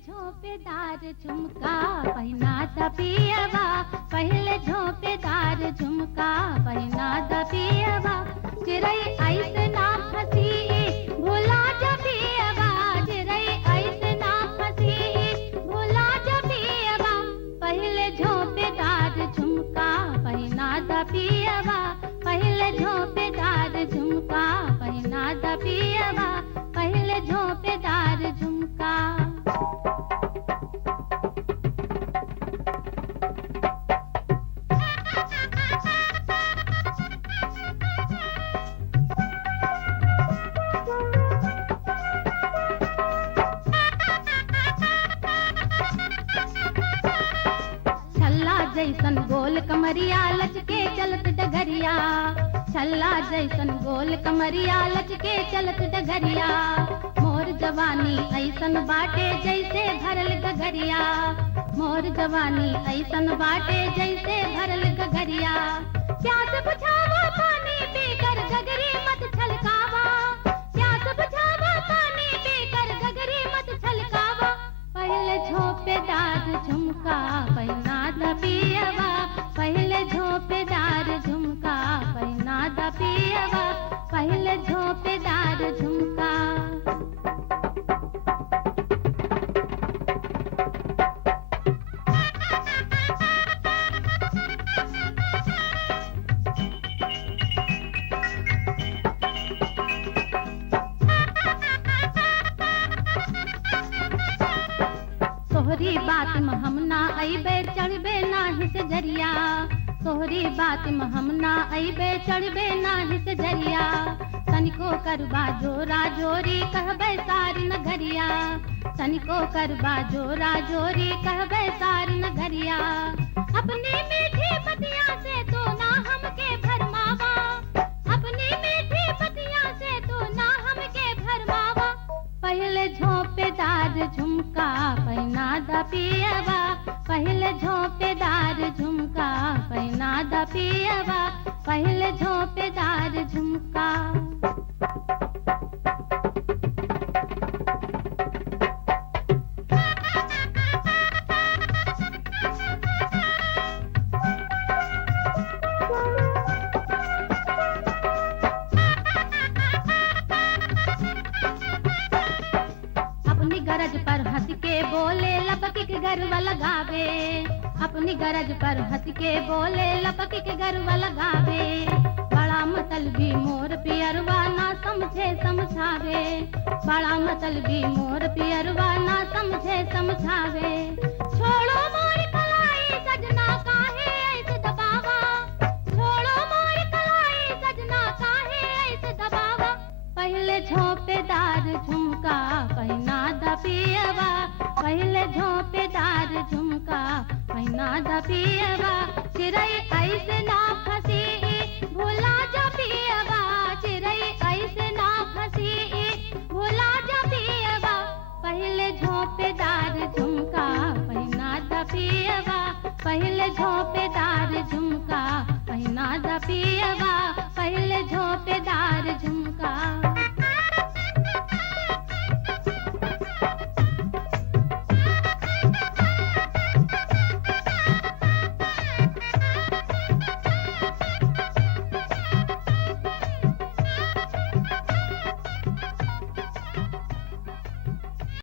झोंपेदार झुमका पहना दा पियवा, पहले झोंपेदार झुमका पहना दा पियवा। चिरई ऐसे ना फंसी भुला जा पियवा, चिरई ऐसे ना फंसी भुला जा पियवा। पहले झोंपेदार झुमका पहना दा पियवा, पहले झोंपेदार झुमका पहना दा पियवा, पहले झोंपेदार झुमका। जैसन गोल कमरिया लचके चलत डगरिया, छल्ला जैसन गोल कमरिया लचके चलत डगरिया। मोर जवानी ऐसन बाटे जैसे भरल गगरिया, मोर जवानी ऐसन बाटे जैसे भरल गगरिया। प्यास बुझावा पानी पीकर गगरी मत छलकावा, प्यास बुझावा पानी पीकर गगरी मत छलकावा। पहले झोंपेदार झुमका पहना दा पियवा, पहले झोंपेदार झुमका पहना दा पियवा, पहले झोंपेदार झुमका। तोहरी बात में हम ना अइबे चढ़बे नाही से जरिया, तोहरी बात में हम ना अइबे चढ़बे नाही से जरिया। तनिको करबा जोरा जोरी कहबे सारी नगरिया, तनिको करबा जोरा जोरी कहबे सारी नगरिया। अपनी मीठी बतिया से तो ना हमके भरमावा, अपनी मीठी बतिया से तो ना हमके भरमावा। पहले झोंपेदार झुमका पहना दा पियवा, पहले झोंपेदार झुमका पहना दा पियवा, पहले झोंपेदार झुमका। गरज पर हंस के बोले लपकी के गरवा लगावे, अपनी गरज पर हंस के बोले लपकी के गरवा लगावे। बड़ा मतलबी मोर पियरवा ना समझे समझावे, बड़ा मतलबी मोर पियरवा ना समझे समझावे। छोड़ो मोर कलाई सजना काहे ऐसे दबावा, छोड़ो मोर कलाई सजना काहे ऐसे दबावा। पहले झोंपेदार झुमका पहना दा पियवा, पहले झोंपेदार झुमका पहना दा पियवा। चिरई ऐसे ना फंसी भुला जा पियवा, चिरई ऐसे ना फंसी भुला जा पियवा। पहले झोंपेदार झुमका पहना दा पियवा, पहले झोंपेदार झुमका पहना दा पियवा, पहले झोंपेदार